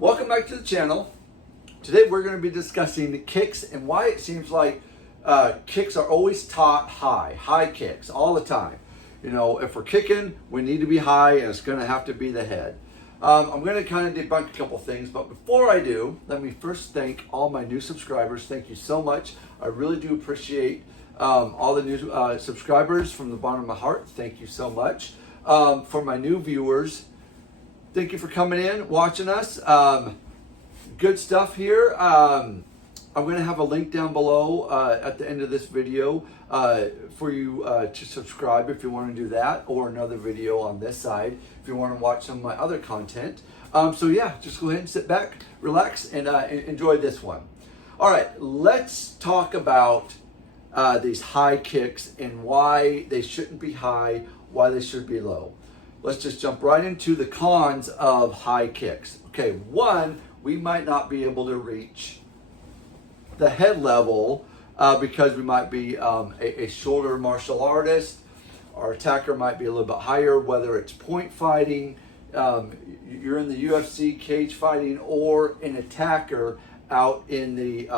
Welcome back to the channel. Today we're going to be discussing kicks and why it seems like kicks are always taught high kicks all the time. You know, if we're kicking, we need to be high and it's going to have to be the head. I'm going to kind of debunk a couple things, but before I do, let me first thank all my new subscribers. Thank you so much. I really do appreciate all the new subscribers from the bottom of my heart. Thank you so much. For my new viewers, thank you for coming in, watching us. Good stuff here. I'm going to have a link down below at the end of this video for you to subscribe if you want to do that, or another video on this side if you want to watch some of my other content. So yeah, just go ahead and sit back, relax, and enjoy this one. All right, let's talk about these high kicks and why they shouldn't be high, why they should be low. Let's just jump right into the cons of high kicks. Okay, one, we might not be able to reach the head level because we might be a shorter martial artist. Our attacker might be a little bit higher, whether it's point fighting, you're in the UFC cage fighting, or an attacker out in the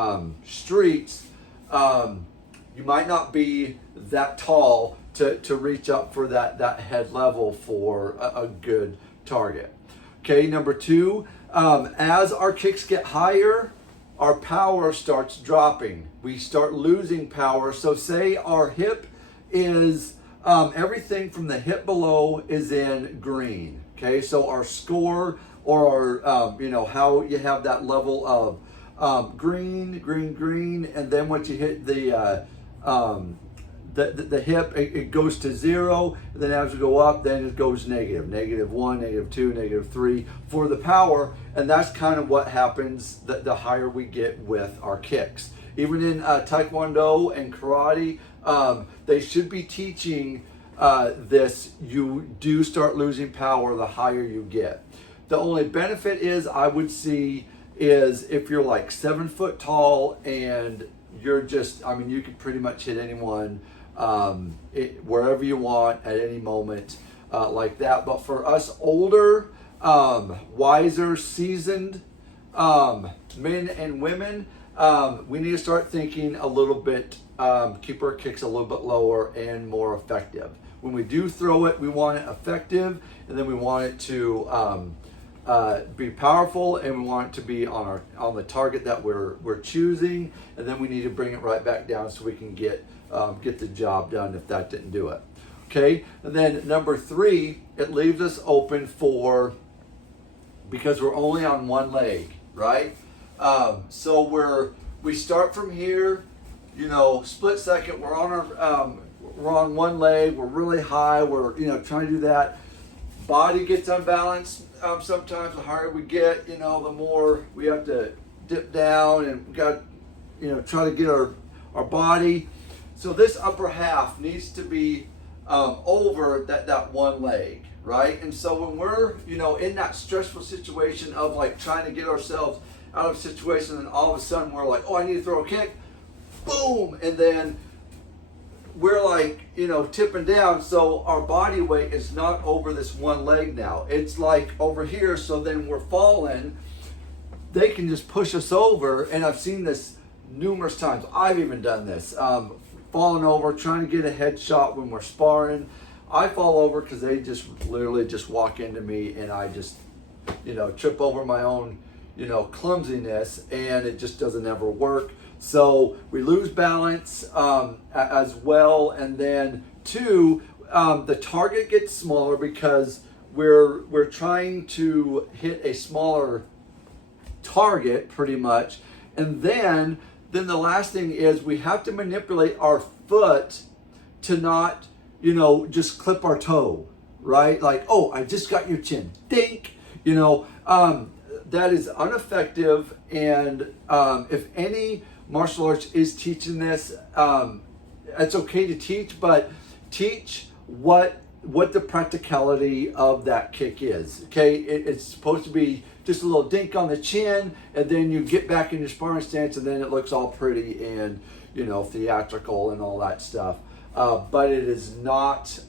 streets. You might not be that tall to reach up for that head level for a good target. Okay, number two, as our kicks get higher, our power starts dropping. We start losing power. So say our hip is, everything from the hip below is in green. Okay, so our score, or our, how you have that level of green, and then once you hit the hip, it goes to zero, and then as we go up, then it goes negative. -1, -2, -3 for the power, and that's kind of what happens the higher we get with our kicks. Even in Taekwondo and Karate, they should be teaching this. You do start losing power the higher you get. The only benefit is, I would see, is if you're like 7 foot tall and you're just, you could pretty much hit anyone wherever you want at any moment like that. But for us older, wiser, seasoned men and women, we need to start thinking a little bit, keep our kicks a little bit lower and more effective. When we do throw it, we want it effective, and then we want it to be powerful, and we want it to be on the target that we're choosing, and then we need to bring it right back down so we can get the job done if that didn't do it. Okay, and then number three, it leaves us open for, because we're only on one leg, right? So we start from here, split second, we're on one leg, we're really high, we're trying to do that. Body gets unbalanced. Sometimes the higher we get, the more we have to dip down, and we got try to get our body. So this upper half needs to be over that one leg, right? And so when we're in that stressful situation of like trying to get ourselves out of a situation, and all of a sudden we're like, oh, I need to throw a kick, boom, and then we're like, tipping down, so our body weight is not over this one leg now. It's like over here, so then we're falling. They can just push us over, and I've seen this numerous times. I've even done this, falling over, trying to get a headshot when we're sparring. I fall over because they just literally just walk into me, and I just, trip over my own, clumsiness, and it just doesn't ever work. So we lose balance as well, and then two, the target gets smaller because we're trying to hit a smaller target pretty much, and then the last thing is we have to manipulate our foot to not just clip our toe, right? Like, oh, I just got your chin, dink, that is ineffective. And if any martial arts is teaching this, it's okay to teach, but teach what the practicality of that kick is. Okay, it's supposed to be just a little dink on the chin, and then you get back in your sparring stance, and then it looks all pretty and theatrical and all that stuff. But it is not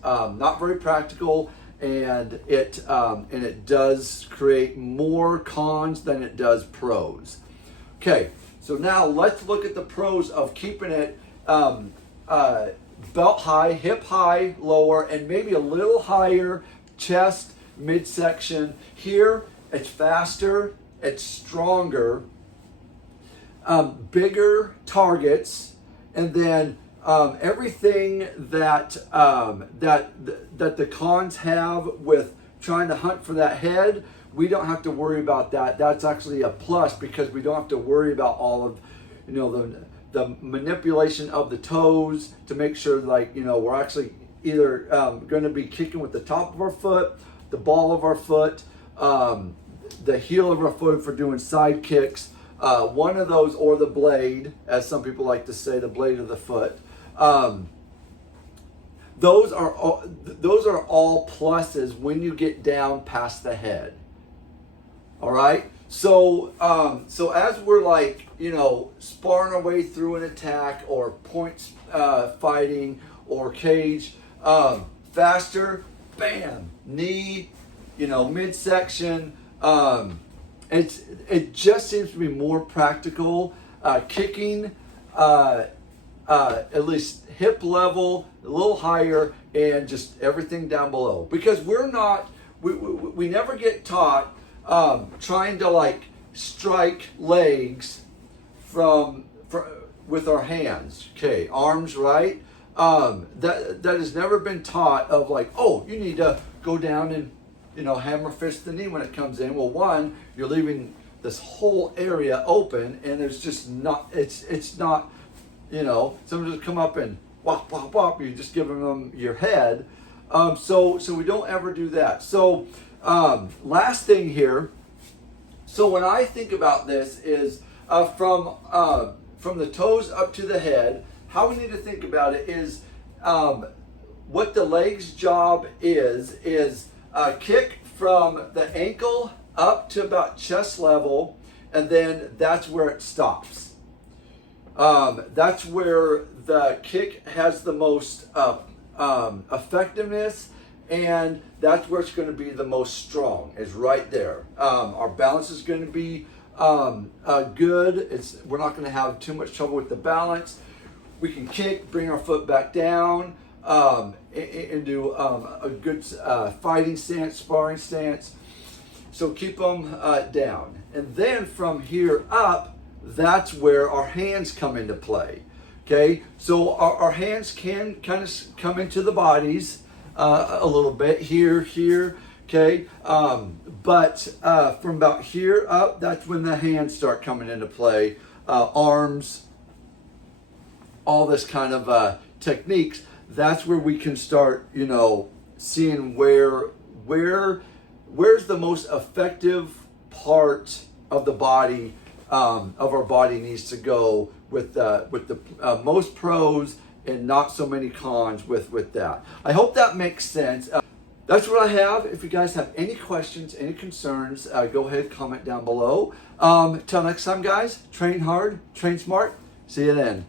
very practical, and it does create more cons than it does pros. Okay, so now let's look at the pros of keeping it belt high, hip high, lower, and maybe a little higher chest, midsection. Here, it's faster, it's stronger, bigger targets, and then everything that the cons have with trying to hunt for that head, we don't have to worry about that. That's actually a plus because we don't have to worry about all of, the manipulation of the toes to make sure, we're actually either going to be kicking with the top of our foot, the ball of our foot, the heel of our foot for doing side kicks, one of those, or the blade, as some people like to say, the blade of the foot. Those are all pluses when you get down past the head. All right. So as we're sparring our way through an attack or points fighting or cage, faster, bam, knee, midsection. It just seems to be more practical. Kicking, at least hip level, a little higher, and just everything down below. Because we never get taught trying to strike legs with our hands. Okay, arms, right? That has never been taught of you need to go down and hammer fist the knee when it comes in. Well, one, you're leaving this whole area open, and there's just not. It's not. Someone just come up and whop whop whop. You're just giving them your head. So we don't ever do that. So last thing here. So when I think about this is from the toes up to the head. How we need to think about it is what the leg's job is kick from the ankle up to about chest level, and then that's where it stops. That's where the kick has the most effectiveness, and that's where it's going to be the most strong, is right there. Our balance is going to be good. We're not going to have too much trouble with the balance. We can kick, bring our foot back down, and do a good fighting stance, sparring stance. So keep them down. And then from here up, that's where our hands come into play. Okay, so our hands can kind of come into the bodies a little bit, here, okay? But from about here up, that's when the hands start coming into play. Arms, all this kind of techniques. That's where we can start, seeing where's the most effective part of the body, of our body needs to go with the most pros and not so many cons with that. I hope that makes sense. That's what I have. If you guys have any questions, any concerns, go ahead, comment down below. Till next time, guys, train hard, train smart. See you then.